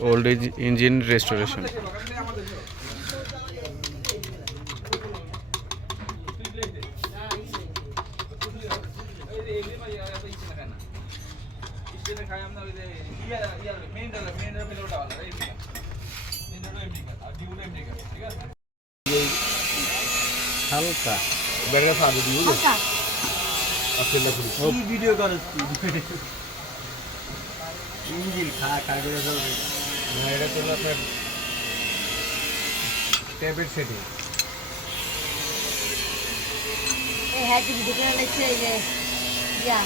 Old engine restoration. হালকা বেড়ে সাদে দিও হালকা আপনি না করি কি ভিডিও করছ ইঞ্জিন খা খা করে চলবে না এটা তো আপনার ট্যাবের সেটিং এই হ্যাঁ ভিডিও করে লাগছে এই যে ইয়া